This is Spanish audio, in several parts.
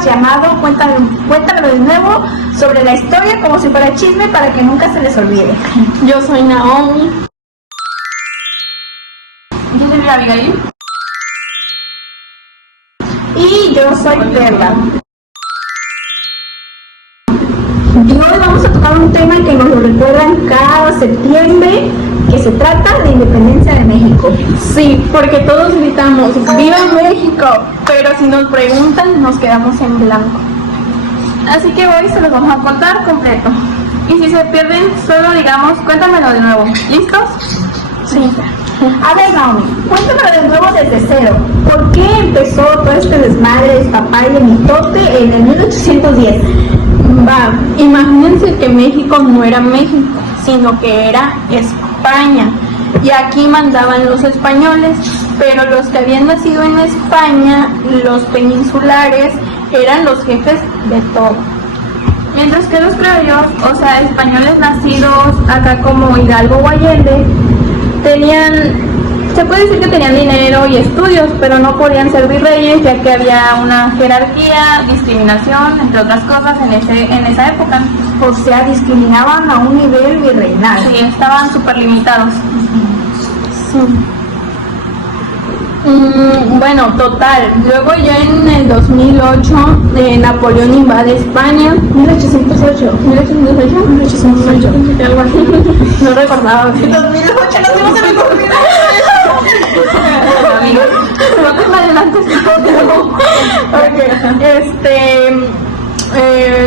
podcast llamado Cuéntamelo de nuevo, sobre la historia como si fuera chisme para que nunca se les olvide. Yo soy Naomi. Yo soy Abigail. Y yo soy Perla. Y hoy vamos a tocar un tema que nos lo recuerdan cada septiembre, que se trata de independencia de México. Sí, porque todos gritamos ¡Viva México! Pero si nos preguntan, nos quedamos en blanco. Así que hoy se los vamos a contar completo. Y si se pierden, solo digamos, cuéntamelo de nuevo. ¿Listos? Sí. A ver, Naomi, cuéntamelo de nuevo desde cero. ¿Por qué empezó todo este desmadre de papá y de mitote en el 1810? Va, imagínense que México no era México, sino que era España. Y aquí mandaban los españoles, pero los que habían nacido en España, los peninsulares, eran los jefes de todo. Mientras que los criollos, o sea, españoles nacidos acá como Hidalgo o Allende, se puede decir que tenían dinero y estudios, pero no podían ser virreyes, ya que había una jerarquía, discriminación, entre otras cosas, en esa época. O sea, discriminaban a un nivel virreinal. Sí, estaban súper limitados. Sí. Bueno, total, luego ya en el 2008 Napoleón invade España. 1808. 1808, algo así. No recordaba. En 2008 nos dimos en el 2008. No te me adelantes.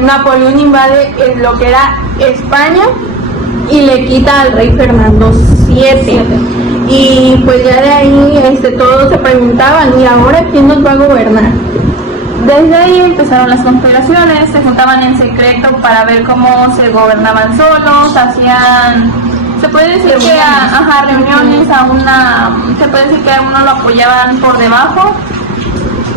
Napoleón invade lo que era España y le quita al rey Fernando VII. Y pues ya de ahí todos se preguntaban, ¿y ahora quién nos va a gobernar? Desde ahí empezaron las confederaciones, se juntaban en secreto para ver cómo se gobernaban solos, hacían, se puede decir que reuniones, se puede decir que a uno lo apoyaban por debajo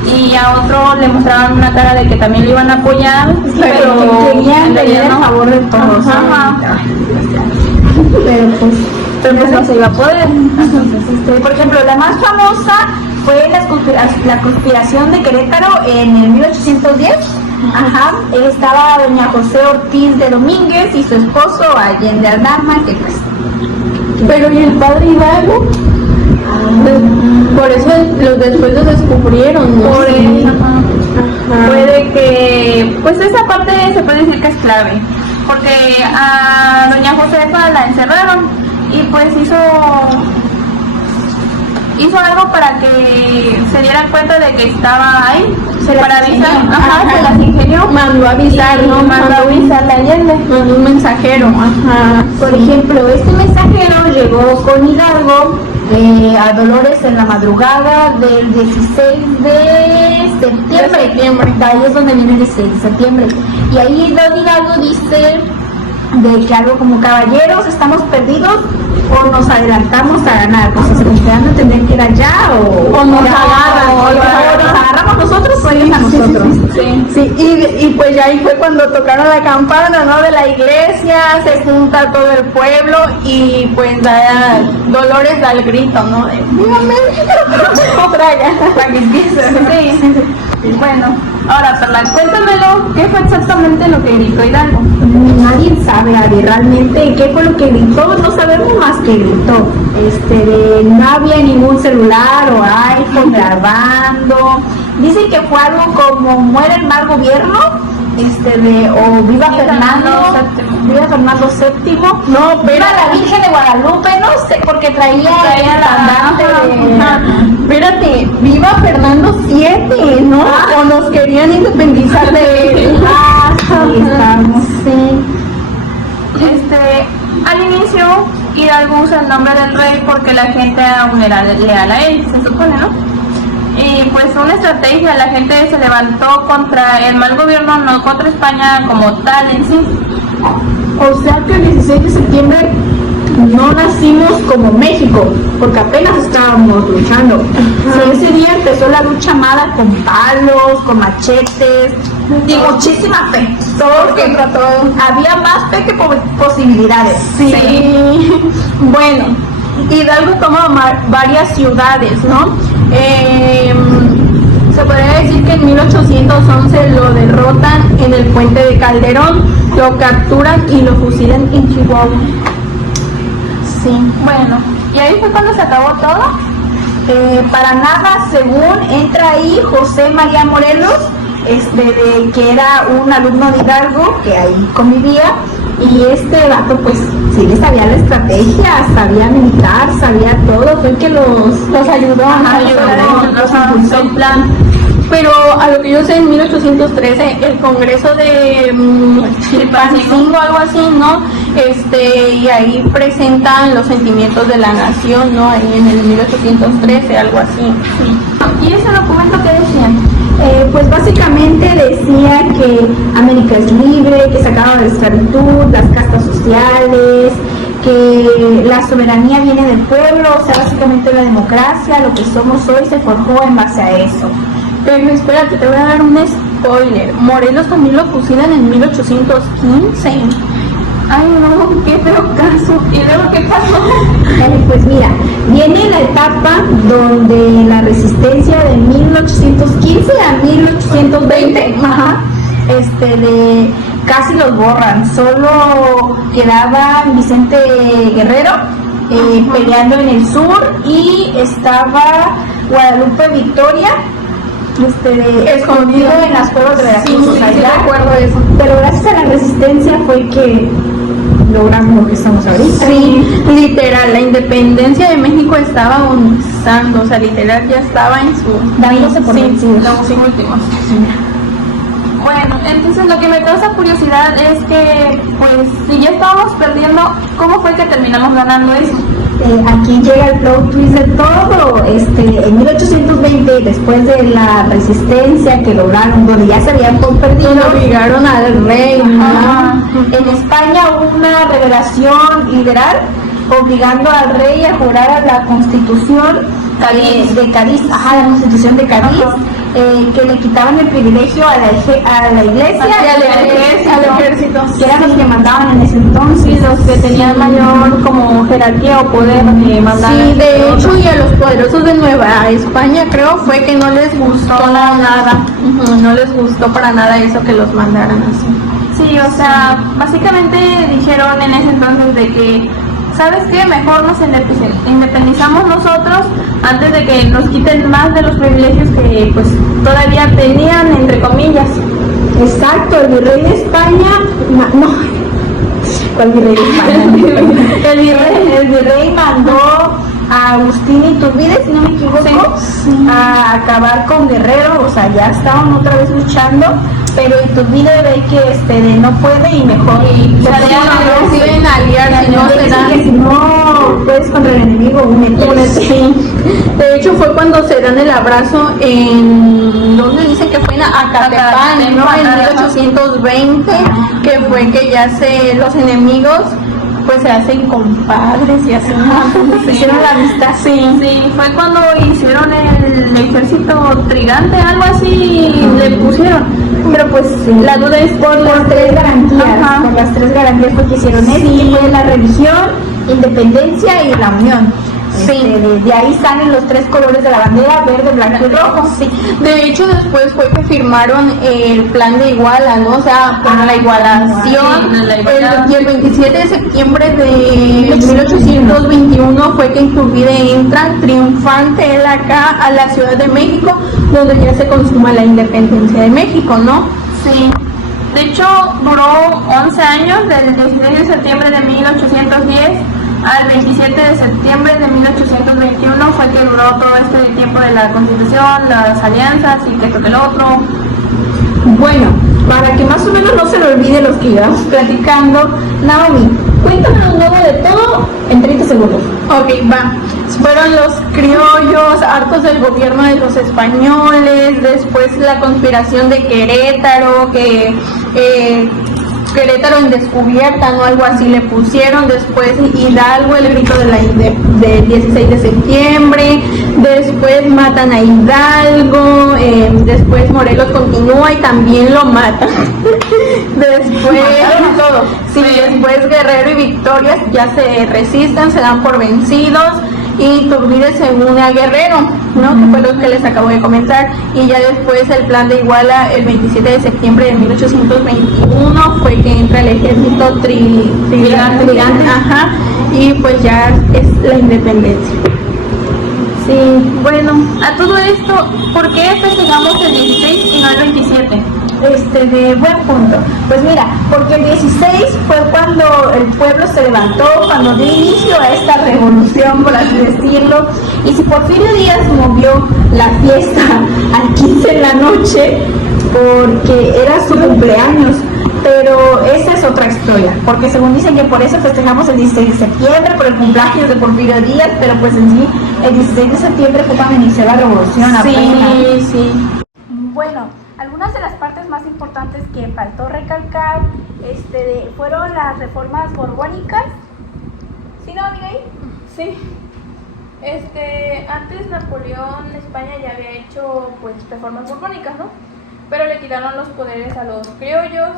y a otro le mostraban una cara de que también lo iban a apoyar, pero querían tener a favor de todos. Pero pues no se iba a poder. Entonces, por ejemplo, la más famosa fue la conspiración de Querétaro en el 1810. Estaba doña José Ortiz de Domínguez y su esposo Allende Aldama, que pues... Pero ¿y el padre Hidalgo? Por eso después lo descubrieron, ¿no? Por eso, puede que, pues esa parte se puede decir que es clave, porque a doña Josefa la encerraron y pues hizo algo para que se dieran cuenta de que estaba ahí, para avisar, se las ingenió, mandó a avisar, mandó a avisarle a Allende, mandó un mensajero, Por ejemplo, este mensajero llegó con Hidalgo a Dolores en la madrugada del 16 de septiembre. Ahí es donde viene el 16 de septiembre. Y ahí don Hidalgo dice de que algo como caballeros, estamos perdidos o nos adelantamos a ganar. Pues se nos quedan a entender que era ya o nos agarran, o nos agarramos nosotros o ellos a nosotros. Sí, y pues ya ahí fue cuando tocaron la campana, ¿no? De la iglesia, se junta todo el pueblo y pues Dolores da el grito, ¿no? De ¡Viva México! Para que empiece. Sí. Bueno, ahora Perla, cuéntamelo, ¿qué fue exactamente lo que gritó Hidalgo? Nadie sabe, Ari, realmente qué fue lo que gritó, no sabemos más que gritó. No había ningún celular o iPhone grabando. Dicen que fue algo como muere el mal gobierno, o viva Fernando VII. No, viva la Virgen de Guadalupe, no sé, porque traía el estandarte de... Espérate, viva Fernando VII, ¿no? O nos querían independizar de él. Ahí estamos, sí. Al inicio, Hidalgo usa el nombre del rey porque la gente aún era leal a él, se supone, ¿no? Y pues una estrategia, la gente se levantó contra el mal gobierno, no contra España como tal en sí. O sea que el 16 de septiembre no nacimos como México, porque apenas estábamos luchando. Ese día empezó la lucha armada con palos, con machetes y muchísima fe. Todos contra todos. Había más fe que posibilidades. Sí. Bueno, Hidalgo toma varias ciudades, ¿no? Se podría decir que en 1811 lo derrotan en el puente de Calderón, lo capturan y lo fusilan en Chihuahua. Sí, bueno, ¿y ahí fue cuando se acabó todo? Para nada, según entra ahí José María Morelos, que era un alumno de Hidalgo que ahí convivía, y este vato pues sí le sabía la estrategia, sabía militar, sabía todo, fue el que los ayudó a impulsó el plan. Pero a lo que yo sé, en 1813 el Congreso de Chilpancingo, algo así, ¿no? Y ahí presentan los sentimientos de la nación, ¿no? Ahí en el 1813, algo así. Sí. ¿Y ese documento qué decían? Pues básicamente decía que América es libre, que se acaba la esclavitud, las castas sociales, que la soberanía viene del pueblo, o sea, básicamente la democracia, lo que somos hoy se forjó en base a eso. Pero espérate, te voy a dar un spoiler. Morelos también lo fusilan en 1815. Ay, no, qué feo caso. ¿Y luego qué pasó? Pues mira, viene la etapa donde la resistencia de 1815 a 1820, de casi los borran. Solo quedaba Vicente Guerrero peleando en el sur, y estaba Guadalupe Victoria escondido en las cuevas de Veracruz. Sí, recuerdo eso. Pero gracias a la resistencia fue que logramos lo que estamos ahorita. Sí, literal, la independencia de México estaba agonizando, o sea, literal ya estaba en su... dándose por vencidos. Los últimos. Bueno, entonces lo que me causa curiosidad es que, pues, si ya estábamos perdiendo, ¿cómo fue que terminamos ganando eso? Aquí llega el plot twist de todo. En 1820, después de la resistencia que lograron, donde ya se habían perdido, obligaron al rey, ¿no? En España hubo una revelación liberal obligando al rey a jurar a la Constitución de Cádiz, la Constitución de Cádiz, que le quitaban el privilegio a la iglesia y al ejército, que eran los que mandaban en ese entonces, los que tenían mayor como jerarquía o poder de mandar. Sí, de hecho, y a los poderosos de Nueva España creo fue que no les gustó nada, no les gustó para nada eso que los mandaran así. Sí, o sea, básicamente dijeron en ese entonces de que, ¿sabes qué? Mejor nos independizamos nosotros antes de que nos quiten más de los privilegios que pues todavía tenían, entre comillas. Exacto, el virrey de España, ¿cuál virrey de España? el virrey mandó a Agustín Iturbide, si no me equivoco, a acabar con Guerrero, o sea, ya estaban otra vez luchando, pero Iturbide ve que no puede y mejor deciden aliarse, si no puedes contra el enemigo, únete. De hecho fue cuando se dan el abrazo en donde dicen que fue en Acatepán, ¿no? En 1820, que fue que ya los enemigos pues se hacen compadres y así, hicieron la amistad. Sí, fue cuando hicieron el ejército trigante, algo así le pusieron. Pero pues la duda es por las tres garantías. Por las tres garantías porque hicieron eso, la religión, independencia y la unión. De ahí salen los tres colores de la bandera, verde, blanco y rojo. Sí. De hecho, después fue que firmaron el plan de Iguala, ¿no? O sea, por la igualación. Y el 27 de septiembre de 1821 fue que Iturbide entra triunfante él acá a la Ciudad de México, donde ya se consuma la independencia de México, ¿no? Sí. De hecho, duró 11 años, del 16 de septiembre de 1810 al 27 de septiembre de 1821 fue que duró todo este tiempo de la Constitución, las alianzas y que esto que lo otro. Bueno, para que más o menos no se lo olvide los que llevamos platicando, Naomi, cuéntanos luego de todo en 30 segundos. Ok, va. Fueron los criollos hartos del gobierno de los españoles, después la conspiración de Querétaro, que Querétaro en descubierta, ¿no? Algo así le pusieron. Después Hidalgo, el grito del 16 de septiembre. Después matan a Hidalgo. Después Morelos continúa y también lo matan. Después después Guerrero y Victoria ya se resisten, se dan por vencidos. y Turbide se une a Guerrero, ¿no? Que fue lo que les acabo de comentar, y ya después el plan de Iguala el 27 de septiembre de 1821 fue que entra el ejército trigante, ajá, y pues ya es la independencia. Sí, bueno, a todo esto, ¿por qué festejamos el 16 y no el 27? De buen punto. Pues mira, porque el 16 fue cuando el pueblo se levantó, cuando dio inicio a esta revolución, por así decirlo, y si Porfirio Díaz movió la fiesta al 15 en la noche, porque era su cumpleaños, pero esa es otra historia, porque según dicen que por eso festejamos el 16 de septiembre, por el cumpleaños de Porfirio Díaz, pero pues en sí, el 16 de septiembre fue cuando inició la revolución apenas. Sí. Bueno, algunas de las partes más importantes que faltó recalcar fueron las reformas borbónicas. ¿Sí, no, Miguel? Sí. Antes Napoleón, España ya había hecho pues reformas borbónicas, ¿no? Pero le quitaron los poderes a los criollos,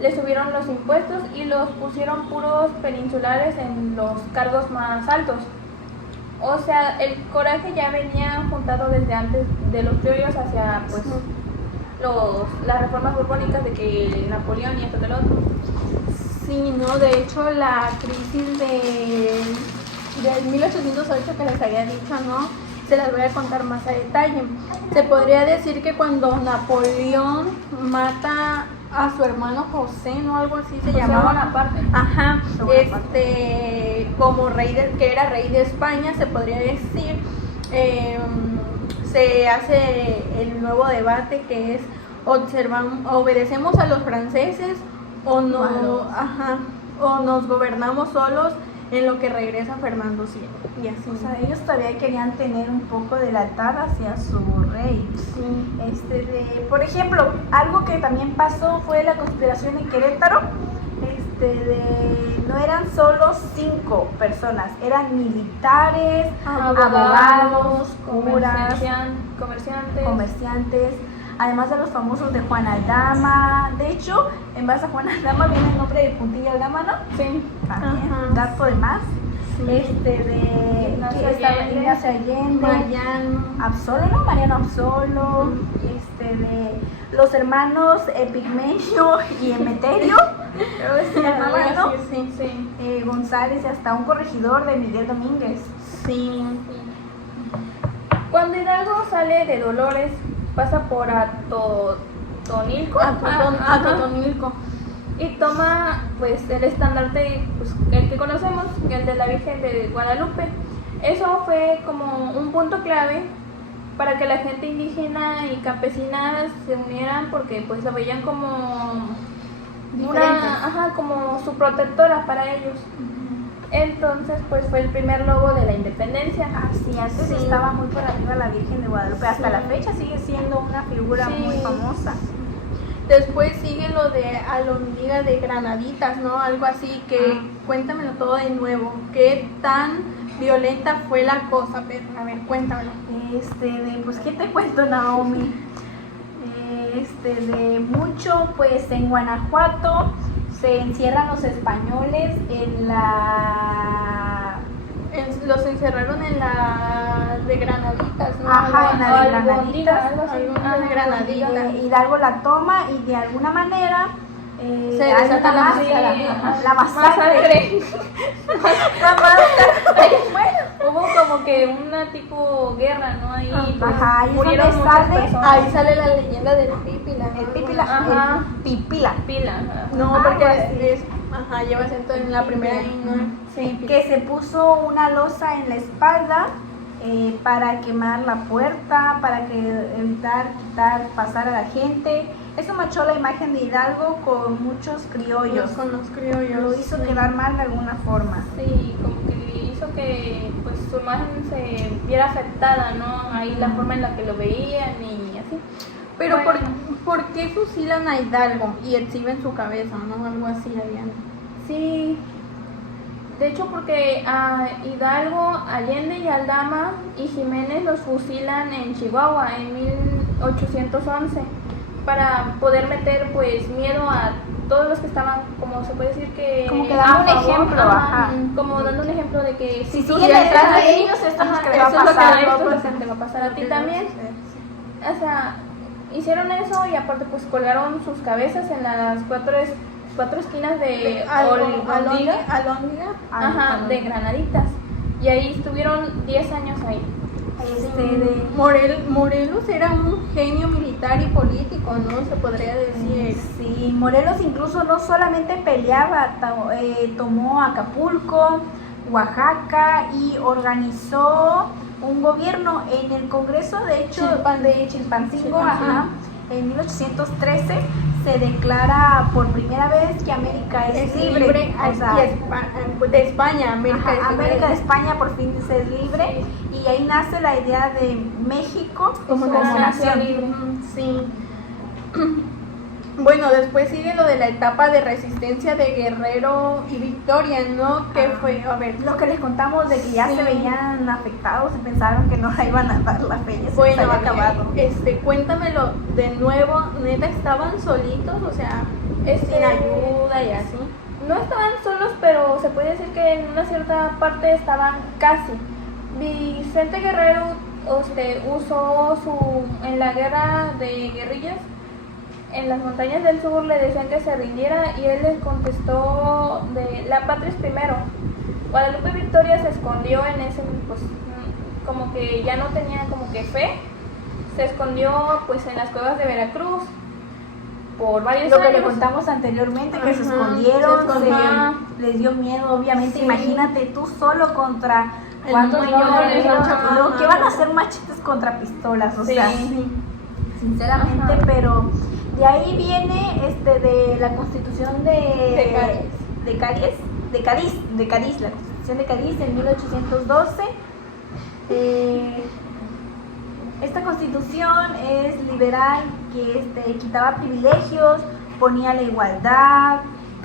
le subieron los impuestos y los pusieron puros peninsulares en los cargos más altos. O sea, el coraje ya venía juntado desde antes de los criollos hacia pues las reformas borbónicas de que Napoleón y esto que lo otro. Sí, no, de hecho la crisis del 1808 que les había dicho, ¿no? Se las voy a contar más a detalle. Se podría decir que cuando Napoleón mata a su hermano José, ¿no? Algo así se llamaba. Bonaparte. Ajá, como que era rey de España, se podría decir. Se hace el nuevo debate que es obedecemos a los franceses o no, o nos gobernamos solos en lo que regresa Fernando VII. Y así. O sea, ellos todavía querían tener un poco de lealtad hacia su rey. Sí. Por ejemplo, algo que también pasó fue la conspiración en Querétaro. No eran solo 5 personas, eran militares, abogados, curas, comerciantes, además de los famosos de Juan Aldama. De hecho, en base a Juan Aldama viene el nombre de Puntilla Aldama, ¿no? Sí. También, dato de más. Ignacio Allende, Mariano Absolo, de los hermanos Epigmenio y Emeterio, creo que se llamaban, ¿no? Sí. González y hasta un corregidor de Miguel Domínguez. Sí. Cuando Hidalgo sale de Dolores, pasa por Atotonilco. Atotonilco. Y toma pues el estandarte, pues, el que conocemos, el de la Virgen de Guadalupe. Eso fue como un punto clave para que la gente indígena y campesina se unieran, porque pues la veían como como su protectora para ellos. Entonces pues fue el primer logo de la independencia. Antes estaba muy por arriba la Virgen de Guadalupe, hasta la fecha sigue siendo una figura muy famosa. Después sigue lo de Alondira de Granaditas, ¿no? Algo así, que cuéntamelo todo de nuevo. ¿Qué tan violenta fue la cosa? Pero, a ver, cuéntamelo. Pues, ¿qué te cuento, Naomi? De mucho, pues en Guanajuato se encierran los españoles Los encerraron en la de Granaditas, ¿no? En la de Granaditas. De Granaditas. Hidalgo la toma y de alguna manera se desata la masacre. Hubo como que una tipo guerra, ¿no? Ahí murieron muchas personas. Ahí sale la leyenda del Pípila. Pipila. No, porque lleva acento en la primera I, ¿no? Sí, que se puso una losa en la espalda para quemar la puerta, para evitar pasar a la gente. Eso manchó la imagen de Hidalgo con muchos criollos. Con los criollos. Lo hizo quedar mal de alguna forma. Sí, como que hizo que pues su imagen se viera afectada, ¿no? Ahí la forma en la que lo veían y así. Pero ¿por qué fusilan a Hidalgo y exhiben su cabeza, no? Algo así habían. Sí, de hecho porque a Hidalgo, Allende y Aldama y Jiménez los fusilan en Chihuahua en 1811 para poder meter pues miedo a todos los que estaban, como se puede decir que... Como que dando un ejemplo, ajá. Como dando un ejemplo de que si siguen detrás de ellos, esto es lo que les va a pasar. Te va a pasar a ti también. O sea, hicieron eso y aparte pues colgaron sus cabezas en las cuatro esquinas de Alhóndiga, de Granaditas. Y ahí estuvieron 10 años ahí. Morelos era un genio militar y político, ¿no? Se podría decir. Sí, Morelos incluso no solamente peleaba, tomó Acapulco, Oaxaca y organizó un gobierno en el Congreso, de hecho, de Chilpancingo, en 1813 se declara por primera vez que América es libre. O sea, de España, América de España por fin es libre, y ahí nace la idea de México como nación libre. Sí. Bueno, después sigue lo de la etapa de resistencia de Guerrero y Victoria, ¿no? Que fue, a ver, lo que les contamos de que ya se veían afectados y pensaron que no la iban a dar la fe, ya se bueno, había acabado. Cuéntamelo de nuevo, neta, ¿estaban solitos? O sea, sin ayuda y así. No estaban solos, pero se puede decir que en una cierta parte estaban casi. Vicente Guerrero usó en la guerra de guerrillas. En las montañas del sur le decían que se rindiera y él les contestó de la patria es primero. Guadalupe Victoria se escondió en ese, pues como que ya no tenía como que fe, se escondió pues en las cuevas de Veracruz por varios años. Lo que le contamos anteriormente, que se escondieron, les dio miedo, obviamente. Imagínate tú solo contra cuántos millones, ¿qué van a hacer machetes contra pistolas? O sea, sinceramente, pero de ahí viene de la Constitución de Cádiz, la Constitución de Cádiz en 1812. Esta Constitución es liberal, que quitaba privilegios, ponía la igualdad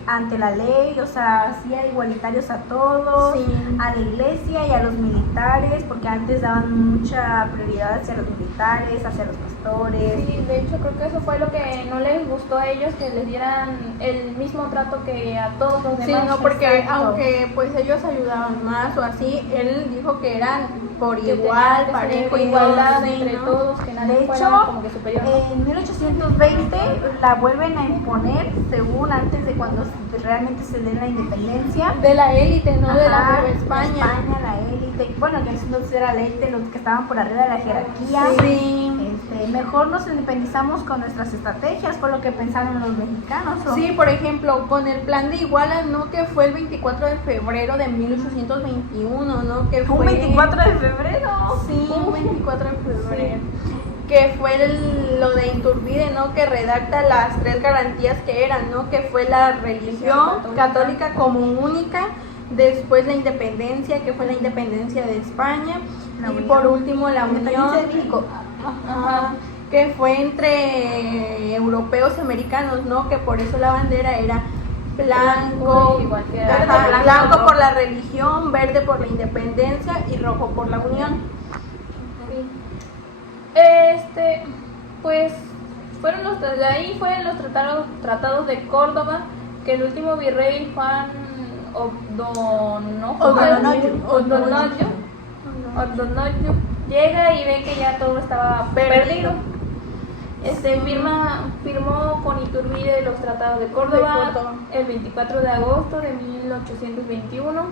ante la ley, o sea, hacía igualitarios a todos, a la iglesia y a los militares, porque antes daban mucha prioridad hacia los militares, hacia los pastores. Sí, de hecho creo que eso fue lo que no les gustó a ellos, que les dieran el mismo trato que a todos los demás. Sí, no, porque aunque pues ellos ayudaban más o así, él dijo que eran por igual, parejo, igualdad entre todos, que nadie fuera como que superior, ¿no? En 1820 la vuelven a imponer, según antes de cuando realmente se dé la independencia. De la élite, ¿no? De la Nueva España. La élite. Bueno, que entonces era la élite, los que estaban por arriba de la jerarquía. Sí. Mejor nos independizamos con nuestras estrategias, fue lo que pensaron los mexicanos. ¿O? Sí, por ejemplo, con el plan de Iguala, ¿no? Que fue el 24 de febrero de 1821, ¿no? Que fue... ¿Un 24 de febrero? Sí, un 24 de febrero. Sí. Que fue lo de Iturbide, ¿no? Que redacta las 3 garantías que eran, ¿no? Que fue la religión católica como única, después la independencia, que fue la independencia de España, y por último la unión de México. Que fue entre europeos y americanos, ¿no? Que por eso la bandera era blanco, blanco por la religión, verde por la independencia y rojo por la unión. Pues de ahí fueron los tratados de Córdoba, que el último virrey Juan O'Donoghue llega y ve que ya todo estaba perdido. Firmó con Iturbide los tratados de Córdoba el 24 de agosto de 1821.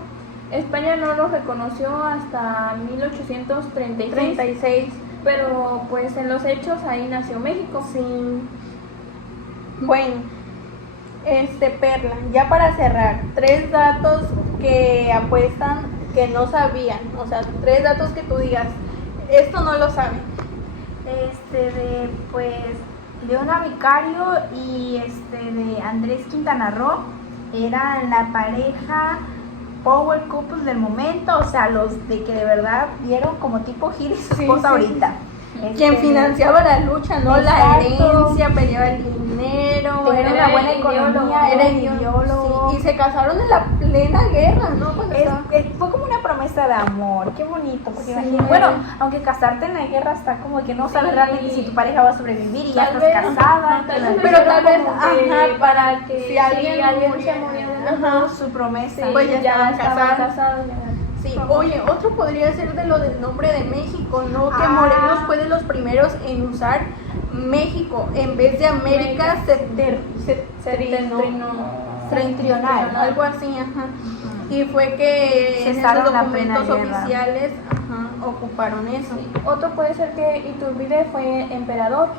España no los reconoció hasta 1836. Pero pues en los hechos ahí nació México. Sí. Bueno, Perla, ya para cerrar, 3 datos que apuestan que no sabían. O sea, 3 datos que tú digas, esto no lo saben. Pues Leona Vicario y de Andrés Quintana Roo eran la pareja power couple del momento, o sea, los de que de verdad vieron como tipo Gil y su esposa ahorita. Quien financiaba la lucha, ¿no? Exacto. La herencia, peleaba el dinero, era una buena economía, era ideólogo. Sí, y se casaron en la plena guerra, ¿no? Fue como una promesa promesa de amor, qué bonito. Porque Sí. imagínate, bueno, aunque casarte en la guerra está como que no sabes realmente si tu pareja va a sobrevivir y ya Tal estás vez, casada. pero tal vez, ajá, para que si alguien se moría de los ajá, dos, su promesa. sí, pues ya estaban casados. Sí, oye, otro podría ser de lo del nombre de México, ¿no? Que Ah. Morelos fue de los primeros en usar México en vez de América septentrional, algo así, ajá. Y fue que en esos Cesaron la documentos plena guerra. oficiales, ajá, ocuparon eso. Otro puede ser que Iturbide fue emperador.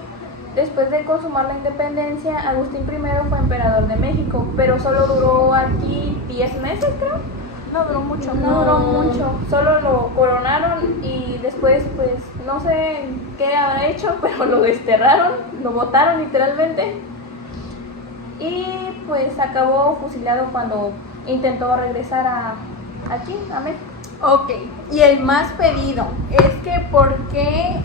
Después de consumar la independencia, Agustín I fue emperador de México, pero solo duró aquí 10 meses, creo. No duró mucho. No duró mucho, solo lo coronaron y después, pues, no sé qué habrá hecho, pero lo desterraron, lo botaron literalmente. Y pues acabó fusilado cuando intentó regresar aquí, a México. Ok, y el más pedido es que ¿por qué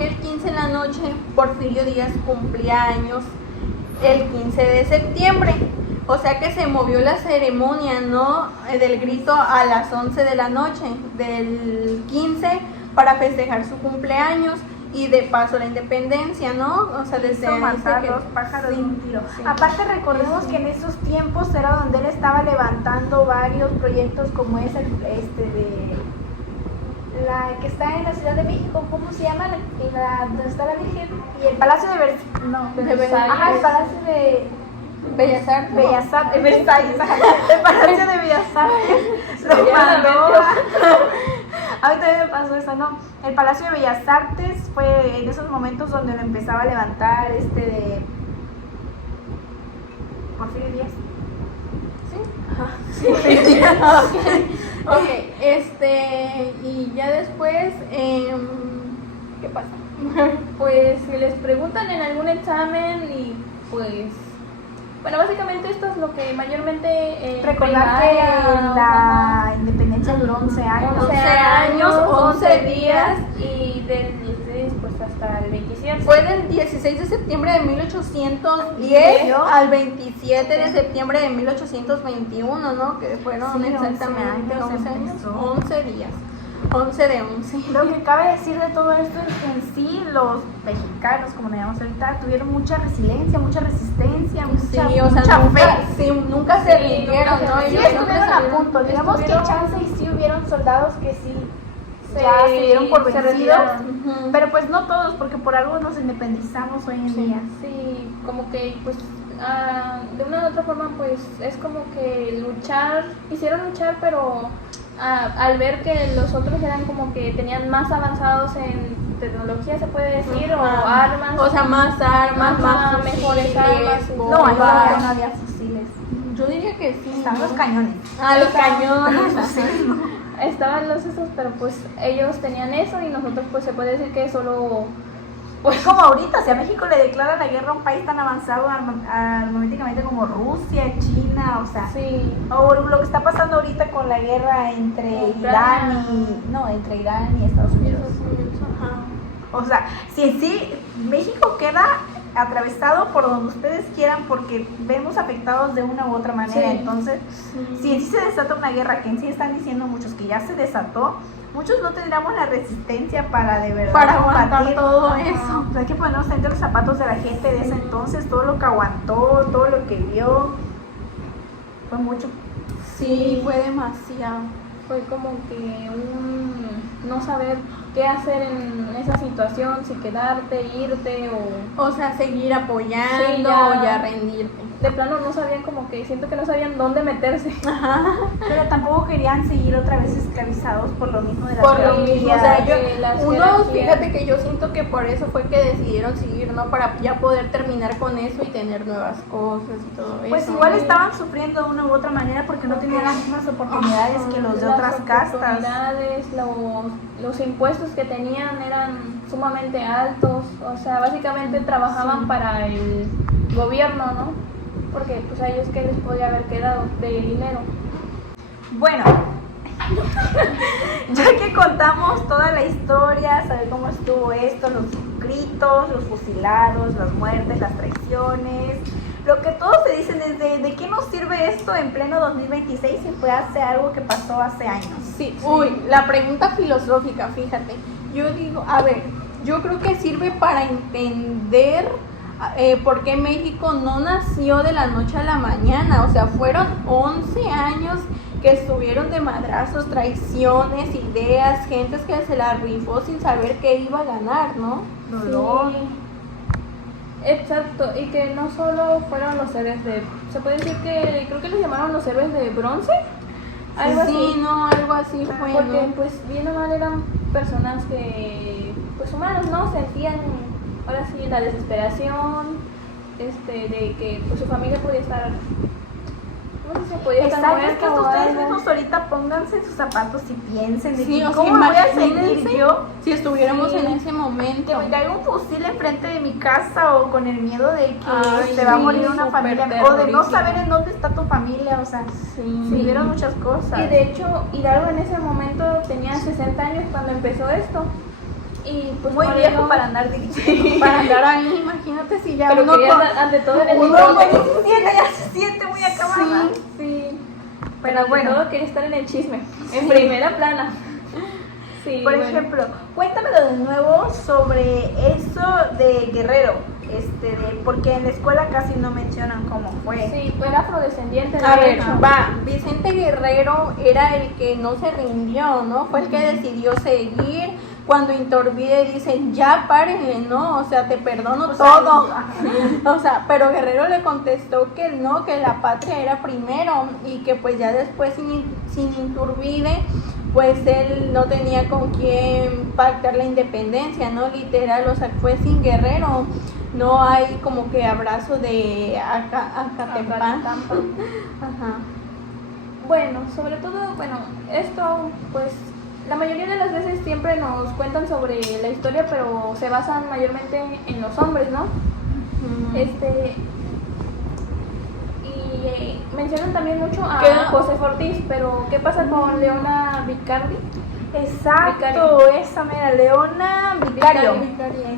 el 15 de la noche Porfirio Díaz cumplía años el 15 de septiembre? O sea que se movió la ceremonia, ¿no? Del grito a las 11 de la noche del 15 para festejar su cumpleaños y de paso la independencia, ¿no? O sea, desde ahí matar se dos pájaros de sí, un tiro. sí. Aparte recordemos que en esos tiempos era donde él estaba levantando varios proyectos como es el de la que está en la Ciudad de México, ¿cómo se llama? Donde está la Virgen y el Palacio de Versalles. Ajá, el Palacio de Bellas Artes. Bellas Artes, Versalles, el Palacio de Bellas Artes lo mandó a mí también me pasó eso, ¿no? El Palacio de Bellas Artes fue en esos momentos donde lo empezaba a levantar de Porfirio Díaz. Sí. Ok, y ya después, ¿qué pasa? Pues si les preguntan en algún examen y pues... Bueno, básicamente esto es lo que mayormente... Recordar que la independencia duró 11 años. 11 años, 11 días y del 16 pues hasta el 27. Fue del 16 de septiembre de 1810 al 27 de septiembre de 1821, ¿no? Que fueron Sí, 11 exactamente años 11 años, empezó. 11 días. 11 de 11. Lo que cabe decir de todo esto es que en sí los mexicanos, como le llamamos ahorita, tuvieron mucha resiliencia, mucha resistencia, Sí, mucha, o sea, mucha nunca, fe. sí, nunca se rindieron, ¿no? Sí Ellos estuvieron siempre a salieron- punto, digamos que estuvieron- chance y sí hubieron soldados que sí ya se dieron por se vencidos, retiraron. Ujú. pero pues no todos, porque por algo nos independizamos hoy en día. Sí, como que pues de una u otra forma pues es como que quisieron luchar, pero al ver que los otros eran como que tenían más avanzados en tecnología, se puede decir, o Ajá. armas. O sea, más armas, Ajá, más mejores fusiles, armas. No, ahí bombas. no había fusiles, Yo diría que sí. estaban ¿no? los cañones. Ah, los cañones. Estaban los esos, pero pues ellos tenían eso y nosotros pues se puede decir que solo Pues como ahorita, si a México le declara la guerra a un país tan avanzado armamentísticamente como Rusia, China, o sea, sí. o lo que está pasando ahorita con la guerra entre Irán y Estados Unidos. Ajá. O sea, si en sí México queda atravesado por donde ustedes quieran porque vemos afectados de una u otra manera, Sí. entonces si en sí se desata una guerra, que en sí están diciendo muchos que ya se desató, muchos no tendríamos la resistencia para de verdad Para aguantar combatir todo Ajá. eso. O sea, hay que ponernos entre los zapatos de la gente de ese entonces, todo lo que aguantó, todo lo que vio, fue mucho. Sí, fue demasiado. Fue como que no saber qué hacer en esa situación, si quedarte, irte O sea, seguir apoyando Sí, ya. o ya rendirte. de plano no sabían, como que siento que no sabían dónde meterse. Pero tampoco querían seguir otra vez esclavizados por lo mismo de la Por lo mismo, o sea, las unos, jerarquías. fíjate que yo siento que por eso fue que decidieron seguir, ¿no? Para ya poder terminar con eso y tener nuevas cosas y todo eso. Pues igual estaban sufriendo de una u otra manera porque no tenían las mismas oportunidades que los de Las otras castas. oportunidades, los impuestos que tenían eran sumamente altos, o sea, básicamente trabajaban para el gobierno, ¿no? Porque pues a ellos qué les podía haber quedado de dinero. Bueno, ya que contamos toda la historia, saber cómo estuvo esto, los gritos, los fusilados, las muertes, las traiciones, lo que todos se dicen es de qué nos sirve esto en pleno 2026 si fue hace algo que pasó hace años. Sí, uy, la pregunta filosófica, fíjate. Yo digo, a ver, yo creo que sirve para entender por qué México no nació de la noche a la mañana. O sea, fueron 11 años que estuvieron de madrazos, traiciones, ideas, gentes que se la rifó sin saber qué iba a ganar, ¿no? Dolor. Sí. Exacto, y que no solo fueron los héroes se puede decir que creo que les llamaron los héroes de bronce, algo sí, así. No, algo así fue, porque ¿no? pues bien o mal eran personas que, pues humanos, ¿no? Sentían ahora sí la desesperación, de que pues su familia podía estar, no sé si podía estar Exacto, muerta es que o ustedes algo. mismos ahorita pónganse en sus zapatos y piensen de Sí, que o sea, cómo me voy a imagínense sentir yo si estuviéramos Sí. en ese momento. que me caiga un fusil enfrente de mi casa o con el miedo de que Ay, se va a sí, morir una súper familia o de no terrorífico. saber en dónde está tu familia, o sea, Sí. se vieron muchas cosas. Y de hecho, Hidalgo en ese momento tenía 60 años cuando empezó esto. Y pues muy por viejo eso- para andar dirigiendo. Para andar ahí, imagínate si ya Pero uno quería con- andar ante todo en el uno micrófono. con- ya se siente muy acabada. Sí. Pero Pero bueno. todo quería estar en el chisme, en primera plana. Sí, Por bueno. ejemplo, cuéntamelo de nuevo sobre eso de Guerrero, porque en la escuela casi no mencionan cómo fue. Sí, era afrodescendiente. A de ver, hecho. va, Vicente Guerrero era el que no se rindió, ¿no? Fue el que decidió seguir. Cuando Iturbide dicen, ya párenle, ¿no? O sea, te perdono O sea, todo. ajá. O sea, pero Guerrero le contestó que no, que la patria era primero y que pues ya después sin Iturbide, pues él no tenía con quién pactar la independencia, ¿no? Literal, o sea, fue sin Guerrero. No hay como que abrazo de Acatempán. Ajá. Bueno, sobre todo, esto, pues, la mayoría de las veces siempre nos cuentan sobre la historia, pero se basan mayormente en los hombres, ¿no? Y mencionan también mucho a ¿Qué? José Ortiz, pero ¿qué pasa con Leona Vicardi? Exacto, Vicario. esa mera Leona Vicario. Vicario.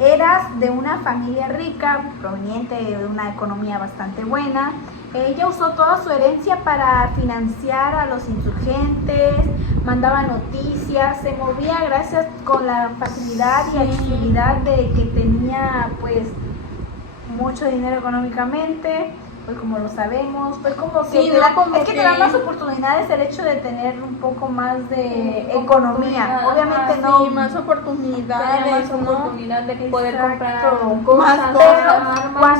Eras de una familia rica, proveniente de una economía bastante buena. Ella usó toda su herencia para financiar a los insurgentes, mandaba noticias, se movía gracias con la facilidad y accesibilidad de que tenía pues mucho dinero económicamente. Pues como lo sabemos, pues como que, Sí, te no, da, como es que que- te da más oportunidades el hecho de tener un poco más de economía. Obviamente no Sí, más oportunidades, Tenía más ¿no? oportunidad de poder Exacto. comprar Más cosas, cosas. armas,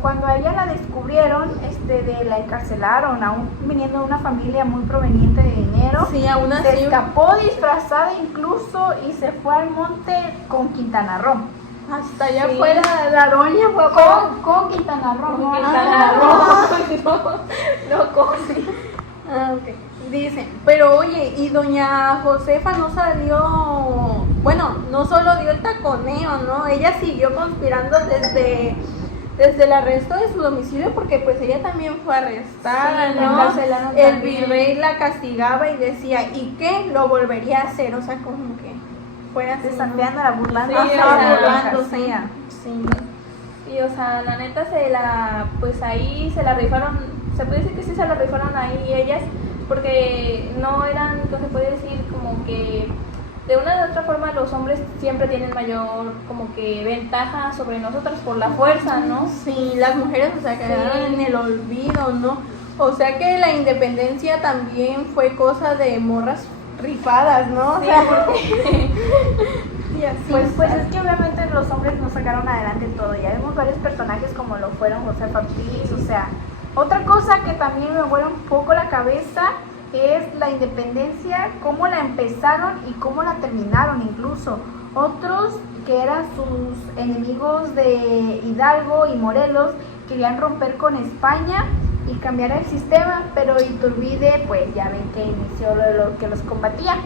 cuando a ella la descubrieron, la encarcelaron, aún viniendo de una familia muy proveniente de dinero. Sí, aún así. Se escapó disfrazada incluso y se fue al monte con Quintana Roo. Hasta allá Sí. fue la doña, fue Con Quintana Roo. Con ¿no? Quintana Loco, sí. Ah, ok. Dicen, pero oye, y doña Josefa no salió, bueno, no solo dio el taconeo, ¿no? Ella siguió conspirando desde el arresto de su domicilio, porque pues ella también fue arrestada, Sí, la ¿no? encarcelaron El también. virrey la castigaba y decía, ¿y qué? Lo volvería a hacer, o sea, como que fue así, ¿no? Desafiándola, burlando. Sí, Estaba o sea, burlándose. hacía. Sí. Y o sea, la neta pues ahí se la rifaron, se puede decir que sí se la rifaron ahí ellas, porque no eran, ¿cómo se puede decir? Como que de una u otra forma los hombres siempre tienen mayor como que ventaja sobre nosotras por la fuerza, ¿no? Sí, las mujeres, o sea, quedaron en el olvido, ¿no? O sea que la independencia también fue cosa de morras rifadas, ¿no? O Sí, sea, porque y así, Pues es que obviamente los hombres no sacaron adelante todo. Ya vemos varios personajes como lo fueron José Ortiz, o sea. Otra cosa que también me vuela un poco la cabeza es la independencia, cómo la empezaron y cómo la terminaron incluso. Otros que eran sus enemigos de Hidalgo y Morelos querían romper con España y cambiar el sistema, pero Iturbide pues ya ven que inició lo que los combatía.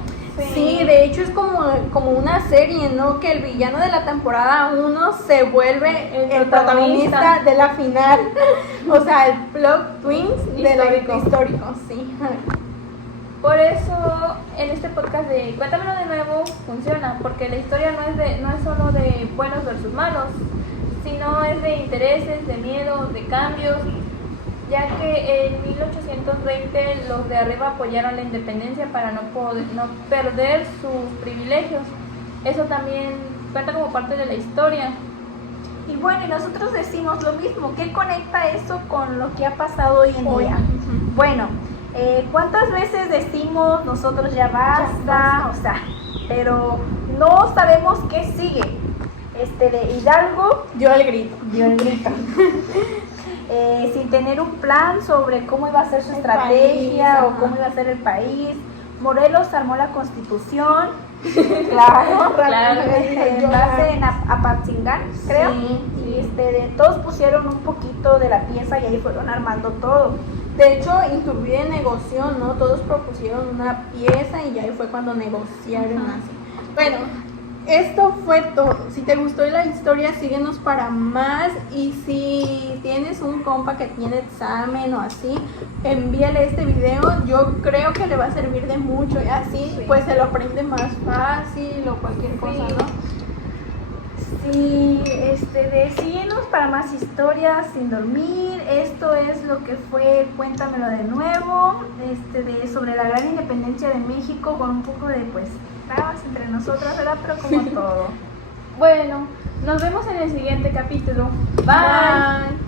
Sí, de hecho es como una serie, ¿no? Que el villano de la temporada 1 se vuelve el protagonista de la final. O sea, el plot twist Histórico. histórico, sí. por eso en este podcast de Cuéntamelo de nuevo funciona, porque la historia no es solo de buenos versus malos, sino es de intereses, de miedo, de cambios, ya que en 1820 los de arriba apoyaron la independencia para no perder sus privilegios. Eso también cuenta como parte de la historia. Y bueno, y nosotros decimos lo mismo. ¿Qué conecta eso con lo que ha pasado hoy en día? Bueno, ¿cuántas veces decimos nosotros ya basta? O sea, pero no sabemos qué sigue. De Hidalgo Dio el grito. Sin tener un plan sobre cómo iba a ser su El estrategia país, o cómo iba a ser el país. Morelos armó la Constitución, claro, en base en Apatzingán, creo, y todos pusieron un poquito de la pieza y ahí fueron armando todo. De hecho, Iturbide negoció, ¿no? Todos propusieron una pieza y ahí fue cuando negociaron así. Bueno, esto fue todo. Si te gustó la historia, síguenos para más. Y si tienes un compa que tiene examen o así, envíale este video. Yo creo que le va a servir de mucho y así pues se lo aprende más fácil o cualquier cosa, ¿no? Sí, síguenos para más historias sin dormir. Esto es lo que fue Cuéntamelo de nuevo, sobre la gran independencia de México, con un poco de pues trabas entre nosotras, ¿verdad? Pero como todo. Bueno, nos vemos en el siguiente capítulo. Bye.